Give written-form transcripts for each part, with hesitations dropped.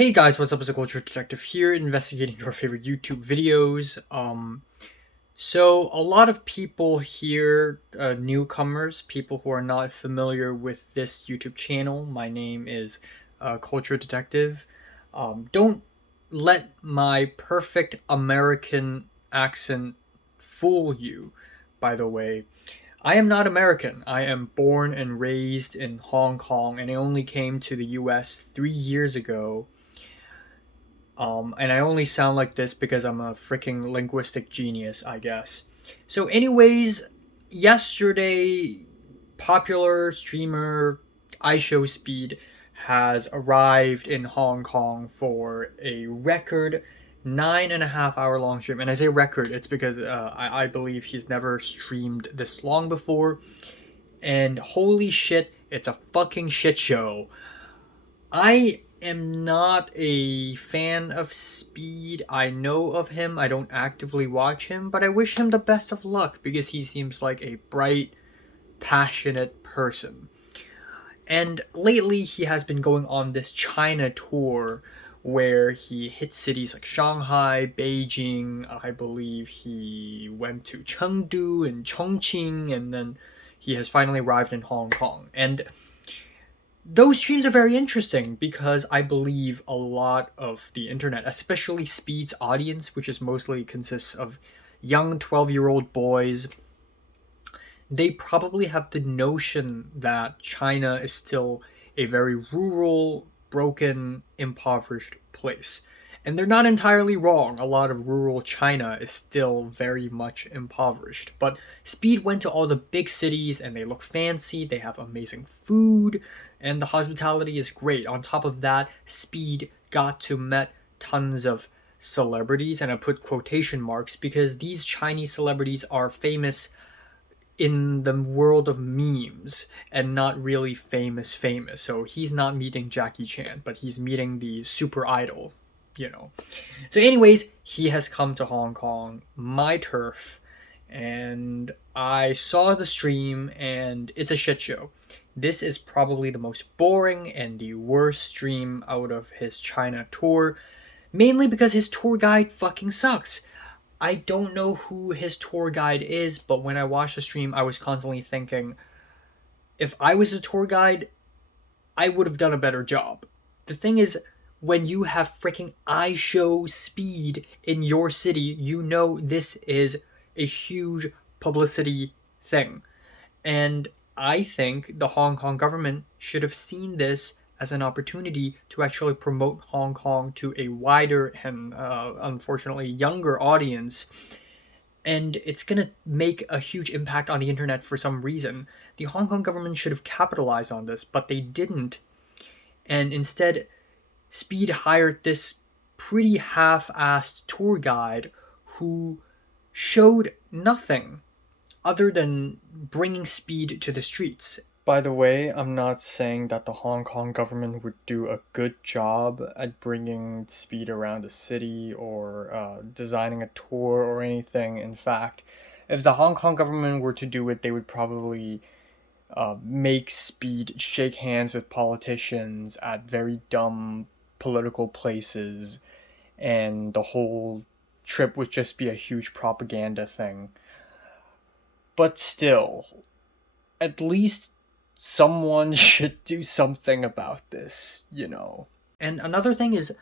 Hey guys, what's up? It's a Culture Detective here, investigating your favorite YouTube videos. So a lot of people here, newcomers, people who are not familiar with this YouTube channel. My name is Culture Detective. Don't let my perfect American accent fool you. By the way, I am not American. I am born and raised in Hong Kong, and I only came to the U.S. 3 years ago. And I only sound like this because I'm a freaking linguistic genius, I guess. So, anyways, yesterday, popular streamer IShowSpeed has arrived in Hong Kong for a record 9.5 hour long stream. And I say record, it's because I believe he's never streamed this long before. And holy shit, it's a fucking shit show. I am not a fan of Speed. I know of him. I don't actively watch him, but I wish him the best of luck because he seems like a bright, passionate person. And lately, he has been going on this China tour where he hits cities like Shanghai, Beijing. I believe he went to Chengdu and Chongqing, and then he has finally arrived in Hong Kong. And those streams are very interesting because I believe a lot of the internet, especially Speed's audience, which is mostly consists of young 12-year-old boys, they probably have the notion that China is still a very rural, broken, impoverished place. And they're not entirely wrong. A lot of rural China is still very much impoverished. But Speed went to all the big cities and they look fancy, they have amazing food, and the hospitality is great. On top of that, Speed got to met tons of celebrities, and I put quotation marks because these Chinese celebrities are famous in the world of memes and not really famous. So he's not meeting Jackie Chan, but he's meeting the super idol, you know. So anyways, he has come to Hong Kong, my turf, and I saw the stream and it's a shit show. This is probably the most boring and the worst stream out of his China tour, mainly because his tour guide fucking sucks. I don't know who his tour guide is, but when I watched the stream, I was constantly thinking, if I was the tour guide, I would have done a better job. The thing is, when you have freaking IShowSpeed in your city, you know this is a huge publicity thing. And I think the Hong Kong government should have seen this as an opportunity to actually promote Hong Kong to a wider and unfortunately younger audience. And it's going to make a huge impact on the internet for some reason. The Hong Kong government should have capitalized on this, but they didn't. And instead, Speed hired this pretty half-assed tour guide who showed nothing other than bringing Speed to the streets. By the way, I'm not saying that the Hong Kong government would do a good job at bringing Speed around the city or designing a tour or anything. In fact, if the Hong Kong government were to do it, they would probably make Speed shake hands with politicians at very dumb political places, and the whole trip would just be a huge propaganda thing. But still, at least someone should do something about this, you know. And another thing is,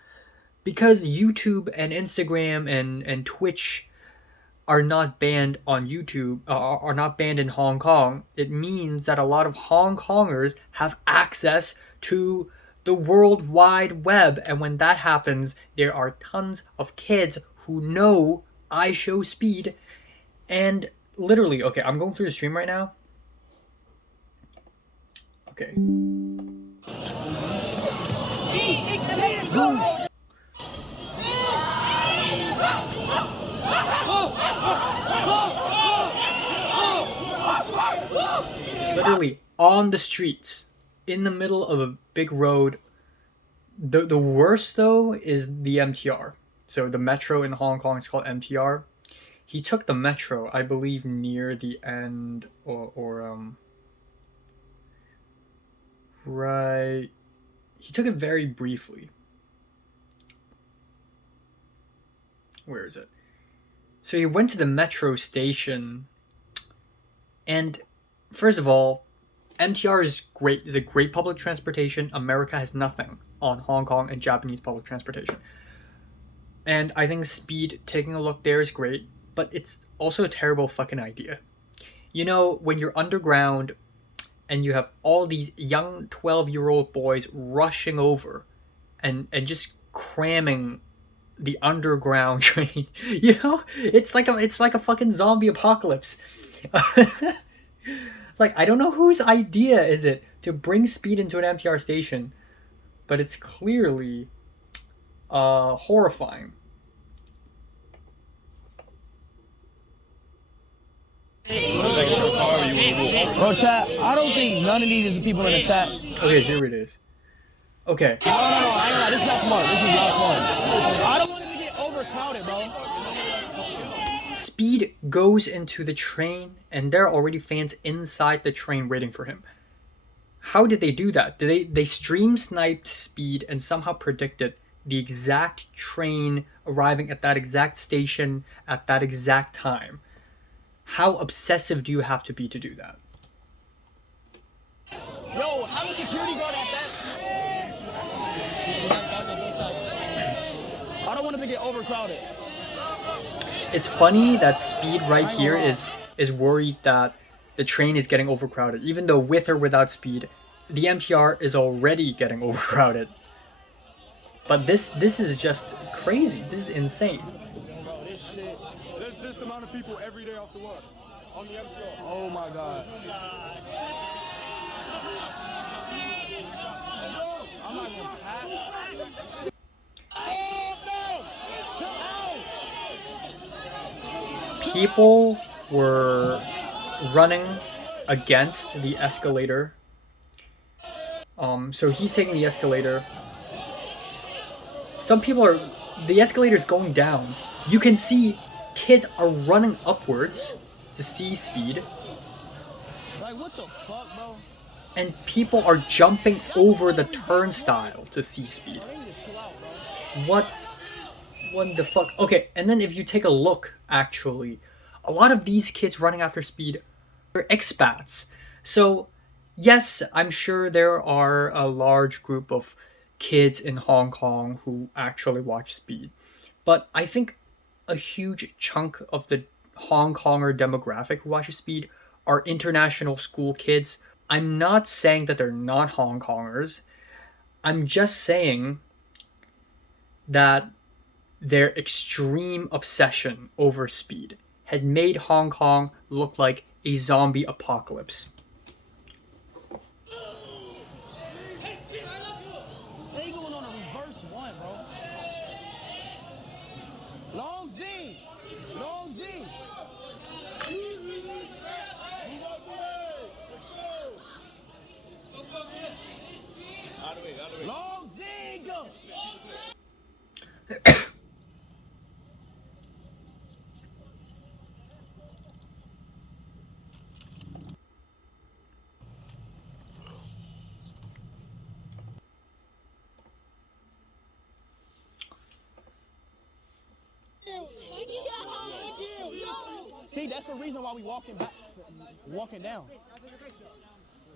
because YouTube and Instagram and Twitch are not banned on YouTube, are not banned in Hong Kong, it means that a lot of Hong Kongers have access to the World Wide Web. And when that happens, there are tons of kids who know IShowSpeed. And literally, okay, I'm going through the stream right now. Okay. Speed, take the lead, go! Literally on the streets, in the middle of a big road. The worst though is the MTR. So the metro in Hong Kong is called MTR. He took the metro, I believe, near the end, or right. He took it very briefly. Where is it? So he went to the metro station, and first of all, MTR is great. It's a great public transportation. America has nothing on Hong Kong and Japanese public transportation. And I think Speed taking a look there is great, but it's also a terrible fucking idea. You know, when you're underground and you have all these young 12-year-old boys rushing over and just cramming the underground train, you know, it's like a fucking zombie apocalypse. Like, I don't know whose idea is it to bring Speed into an MTR station, but it's clearly horrifying. Bro, chat, I don't think none of these people in the chat. Okay, here it is. Okay. No, I ain't gonna lie, this is not smart. This is not smart. I don't want it to get overcrowded, bro. Speed goes into the train, and there are already fans inside the train waiting for him. How did they do that? They stream sniped Speed and somehow predicted the exact train arriving at that exact station at that exact time. How obsessive do you have to be to do that? Yo, how does security guard at that? I don't want it to get overcrowded. It's funny that Speed right here is worried that the train is getting overcrowded, even though with or without Speed, the MTR is already getting overcrowded. But this is just crazy. This is insane. Bro, this shit. There's this amount of people every day after work on the MTR. Oh my god. I'm not gonna pass. People were running against the escalator. So he's taking the escalator. Some people are... The escalator's going down. You can see kids are running upwards to see Speed. Like, what the fuck, bro? And people are jumping over the turnstile to see Speed. They need to chill out, bro. What the fuck? Okay, and then if you take a look, actually, a lot of these kids running after Speed are expats. So, yes, I'm sure there are a large group of kids in Hong Kong who actually watch Speed. But I think a huge chunk of the Hong Konger demographic who watches Speed are international school kids. I'm not saying that they're not Hong Kongers. I'm just saying that their extreme obsession over Speed had made Hong Kong look like a zombie apocalypse. They going on a reverse one, bro. Long Z. Long Z. Long Z, go. See, that's the reason why we walking down.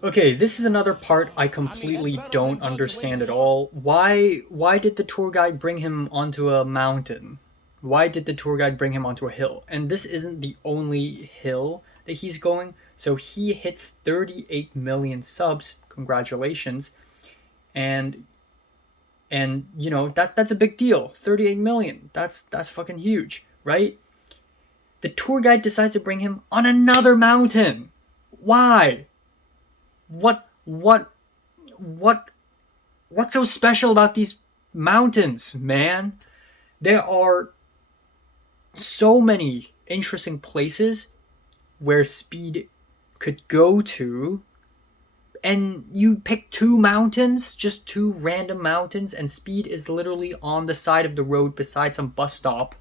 Okay, this is another part I completely don't understand at all. Why did the tour guide bring him onto a mountain? Why did the tour guide bring him onto a hill? And this isn't the only hill that he's going. So he hit 38 million subs. Congratulations. And you know, that's a big deal. 38 million. That's fucking huge, right? The tour guide decides to bring him on another mountain. Why? What's so special about these mountains, man? There are so many interesting places where Speed could go to, and you pick two mountains, just two random mountains, and Speed is literally on the side of the road beside some bus stop.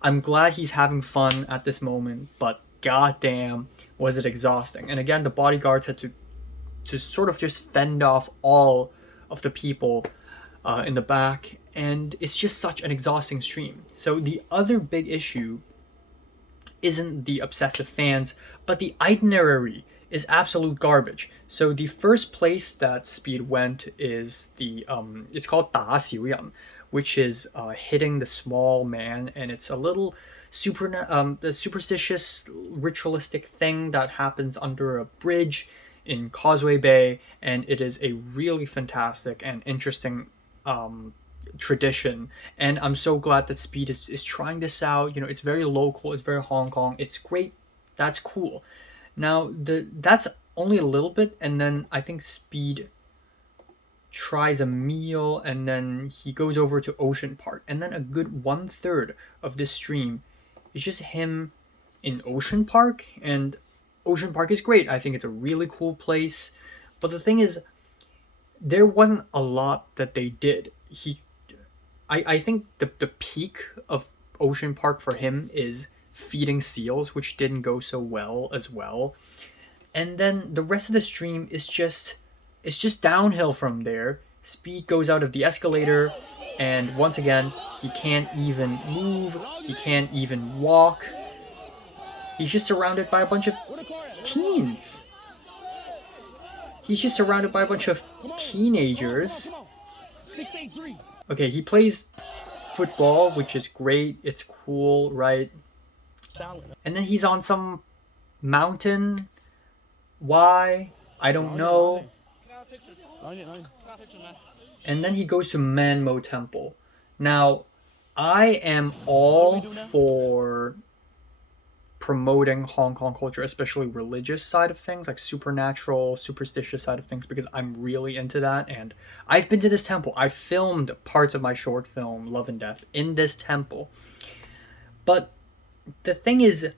I'm glad he's having fun at this moment, but goddamn, was it exhausting. And again, the bodyguards had to sort of just fend off all of the people in the back, and it's just such an exhausting stream. So the other big issue isn't the obsessive fans, but the itinerary is absolute garbage. So the first place that Speed went is the it's called 打小人, which is hitting the small man, and it's a little the superstitious ritualistic thing that happens under a bridge in Causeway Bay, and it is a really fantastic and interesting tradition, and I'm so glad that Speed is trying this out. You know, it's very local, it's very Hong Kong, it's great, that's cool. Now that's only a little bit, and then I think Speed tries a meal, and then he goes over to Ocean Park, and then a good 1/3 of this stream is just him in Ocean Park, and Ocean Park is great. I think it's a really cool place, but the thing is, there wasn't a lot that they did. I think the peak of Ocean Park for him is feeding seals, which didn't go so well as well. And then the rest of the stream is just downhill from there. Speed goes out of the escalator, and once again, he can't even move, he can't even walk. He's just surrounded by a bunch of teens. He's just surrounded by a bunch of teenagers. 683. Okay, he plays football, which is great. It's cool, right? And then he's on some mountain. Why? I don't know. And then he goes to Manmo Temple. Now, I am all for promoting Hong Kong culture, especially religious side of things, like supernatural, superstitious side of things, because I'm really into that. And I've been to this temple. I filmed parts of my short film, Love and Death, in this temple. But the thing is,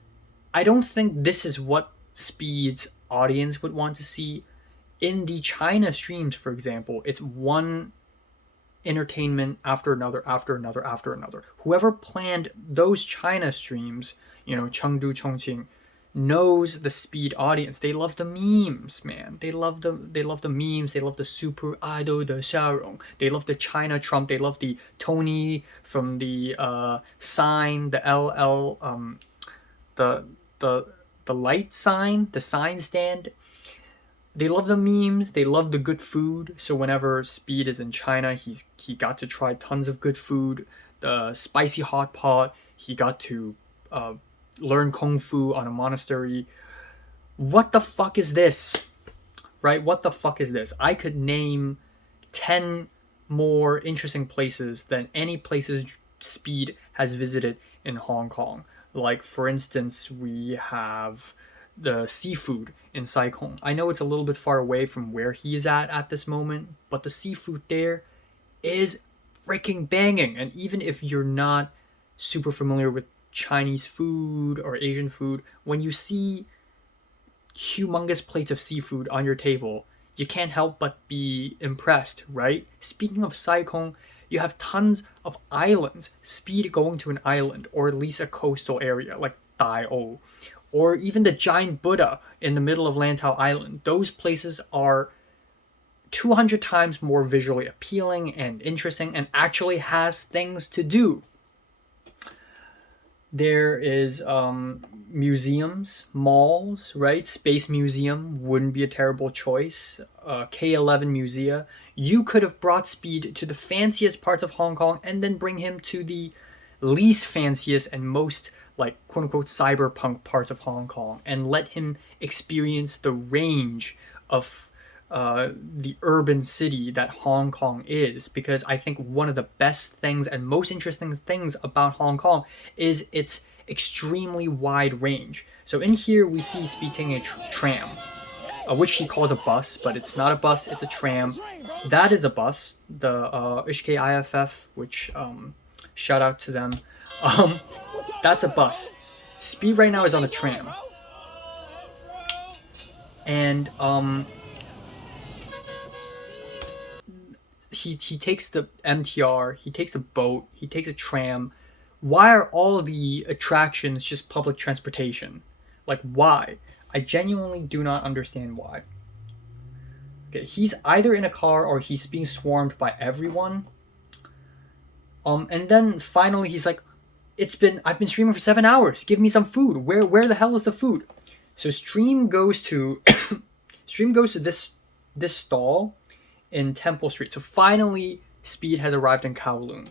I don't think this is what Speed's audience would want to see. In the China streams, for example, it's one entertainment after another, after another, after another. Whoever planned those China streams, you know, Chengdu, Chongqing, knows the Speed audience. They love the memes, man. They love the memes. They love the super idol, the Xiaorong. They love the China Trump. They love the Tony from the sign, the LL, the light sign, the sign stand. They love the memes. They love the good food. So whenever Speed is in China, he got to try tons of good food. The spicy hot pot. He got to learn kung fu on a monastery. What the fuck is this? Right? What the fuck is this? I could name 10 more interesting places than any places Speed has visited in Hong Kong. Like, for instance, we have the seafood in Sai Kung. I know it's a little bit far away from where he is at this moment, but the seafood there is freaking banging. And even if you're not super familiar with Chinese food or Asian food, when you see humongous plates of seafood on your table, you can't help but be impressed, right? Speaking of Sai Kung, you have tons of islands. Speed going to an island, or at least a coastal area like Dai O, or even the giant Buddha in the middle of Lantau Island. Those places are 200 times more visually appealing and interesting, and actually has things to do. There is museums, malls, right? Space Museum wouldn't be a terrible choice. K11 Musea. You could have brought Speed to the fanciest parts of Hong Kong and then bring him to the least fanciest and most, like, quote-unquote cyberpunk parts of Hong Kong, and let him experience the range of the urban city that Hong Kong is. Because I think one of the best things and most interesting things about Hong Kong is its extremely wide range. So in here we see Speed taking a tram, which he calls a bus, but it's not a bus, it's a tram. That is a bus, the IShowSpeed's IFF, which shout out to them. That's a bus. Speed right now is on a tram. And he takes the MTR, he takes a boat, he takes a tram. Why are all the attractions just public transportation? Like, why? I genuinely do not understand why. Okay, he's either in a car or he's being swarmed by everyone. And then finally he's like, I've been streaming for 7 hours. Give me some food. Where the hell is the food? So stream goes to this stall in Temple Street. So finally Speed has arrived in Kowloon.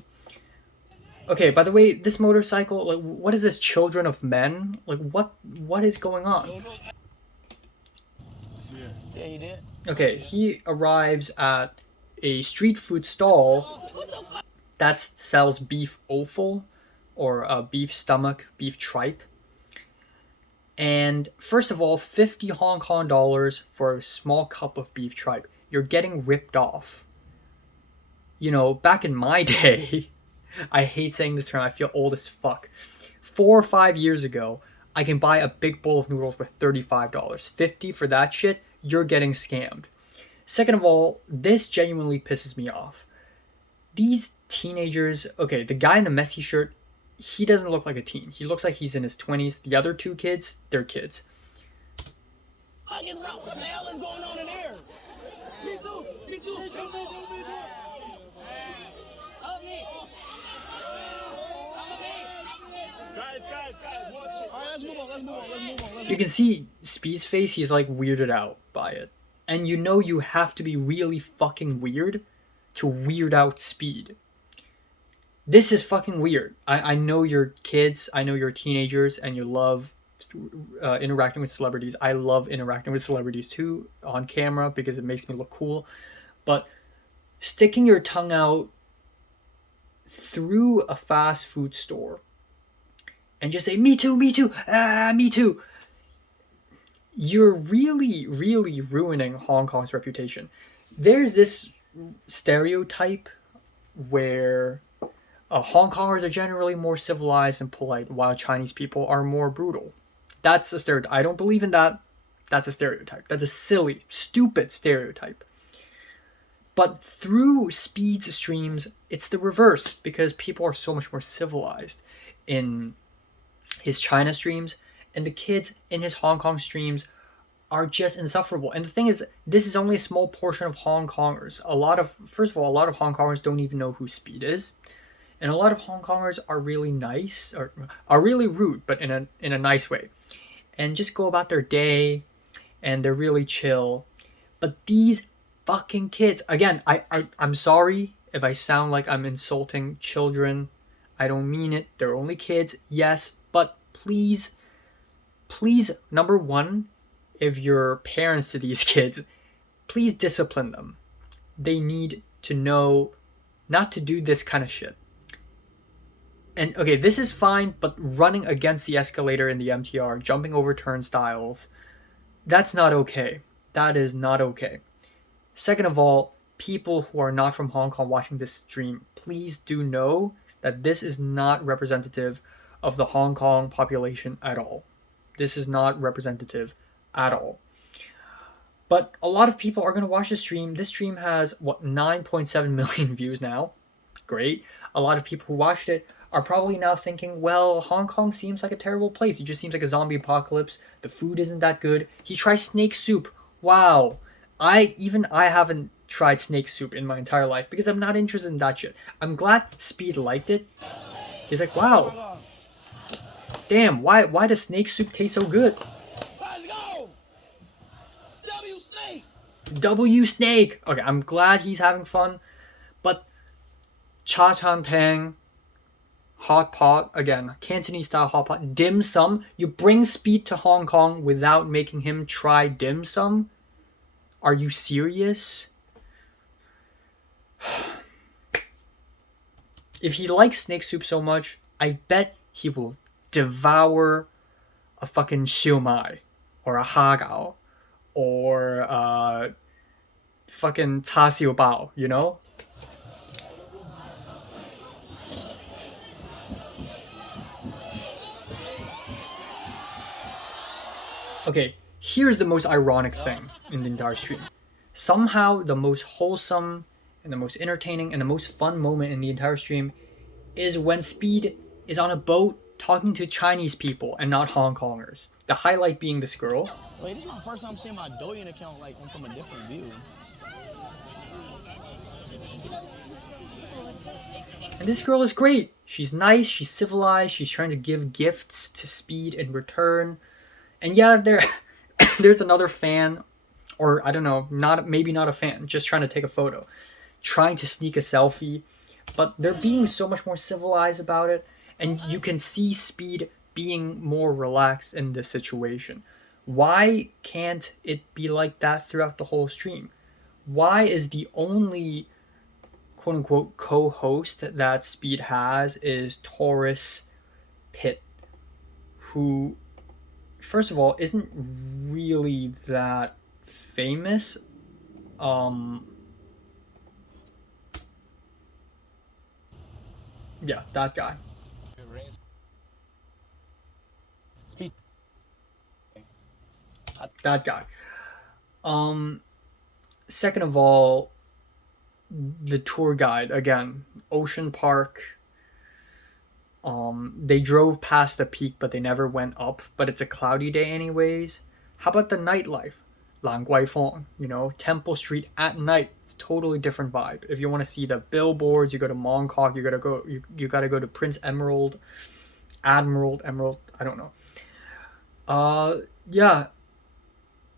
Okay, by the way, this motorcycle, like, what is this, Children of Men? Like, what is going on? Yeah, you did. Okay, he arrives at a street food stall that sells beef offal, or beef stomach, beef tripe. And first of all, 50 Hong Kong dollars for a small cup of beef tripe. You're getting ripped off. You know, back in my day, I hate saying this term, I feel old as fuck. 4 or 5 years ago, I can buy a big bowl of noodles for $35. 50 for that shit, you're getting scammed. Second of all, this genuinely pisses me off. These teenagers, okay, the guy in the messy shirt, he doesn't look like a teen. He looks like he's in his 20s. The other two kids, they're kids. What the hell is going on in here? Me too. Me too. Me too. Me too. Help me. Guys, watch it. All right, let's move on. You can see Speed's face, he's like weirded out by it. And you know you have to be really fucking weird to weird out Speed. This is fucking weird. I know you're kids, I know you're teenagers, and you love interacting with celebrities. I love interacting with celebrities too on camera because it makes me look cool. But sticking your tongue out through a fast food store and just say, me too, me too, me too. You're really, really ruining Hong Kong's reputation. There's this stereotype where Hong Kongers are generally more civilized and polite, while Chinese people are more brutal. That's a stereotype. I don't believe in that. That's a stereotype. That's a silly, stupid stereotype. But through Speed's streams, it's the reverse, because people are so much more civilized in his China streams, and the kids in his Hong Kong streams are just insufferable. And the thing is, this is only a small portion of Hong Kongers. First of all, a lot of Hong Kongers don't even know who Speed is. And a lot of Hong Kongers are really nice, or are really rude, but in a nice way. And just go about their day, and they're really chill. But these fucking kids, again, I'm sorry if I sound like I'm insulting children. I don't mean it. They're only kids, yes. But please, number one, if you're parents to these kids, please discipline them. They need to know not to do this kind of shit. And okay, this is fine, but running against the escalator in the MTR, jumping over turnstiles, that's not okay. That is not okay. Second of all, people who are not from Hong Kong watching this stream, please do know that this is not representative of the Hong Kong population at all. This is not representative at all. But a lot of people are going to watch this stream. This stream has, 9.7 million views now. Great. A lot of people who watched it are probably now thinking, well, Hong Kong seems like a terrible place. It just seems like a zombie apocalypse. The food isn't that good. He tries snake soup. Wow. I haven't tried snake soup in my entire life because I'm not interested in that shit. I'm glad Speed liked it. He's like, wow. Damn, why does snake soup taste so good? Let's go. W snake. Okay, I'm glad he's having fun. But cha chan tang, hot pot, again, Cantonese style hot pot, dim sum. You bring Speed to Hong Kong without making him try dim sum? Are you serious? If he likes snake soup so much, I bet he will devour a fucking siomai, or a hagao, or fucking cha xiu bao, you know? Okay, here's the most ironic thing in the entire stream. Somehow the most wholesome and the most entertaining and the most fun moment in the entire stream is when Speed is on a boat talking to Chinese people and not Hong Kongers. The highlight being this girl. Wait, this is my first time seeing my Douyin account like from a different view. And this girl is great. She's nice, she's civilized, she's trying to give gifts to Speed in return. And yeah, there's another fan, or I don't know, maybe not a fan, just trying to take a photo, trying to sneak a selfie, but they're being so much more civilized about it, and you can see Speed being more relaxed in this situation. Why can't it be like that throughout the whole stream? Why is the only quote-unquote co-host that Speed has is Taurus Pitt, who, first of all, isn't really that famous. Yeah, that guy. Speed. That guy. Second of all, the tour guide, again, Ocean Park. They drove past the peak, but they never went up. But it's a cloudy day, anyways. How about the nightlife? Lan Guai Fong, Temple Street at night. It's totally different vibe. If you want to see the billboards, you go to Mongkok. You gotta go to Prince Emerald, Emerald. I don't know. Yeah.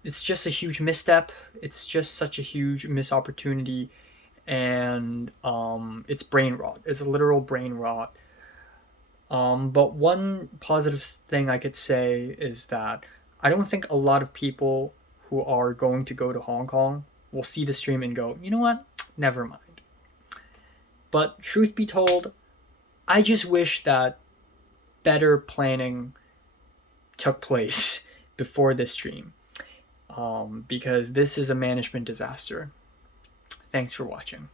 It's just a huge misstep. It's just such a huge missed opportunity, and it's brain rot. It's a literal brain rot. But one positive thing I could say is that I don't think a lot of people who are going to go to Hong Kong will see the stream and go, you know what? Never mind. But truth be told, I just wish that better planning took place before this stream. Because this is a management disaster. Thanks for watching.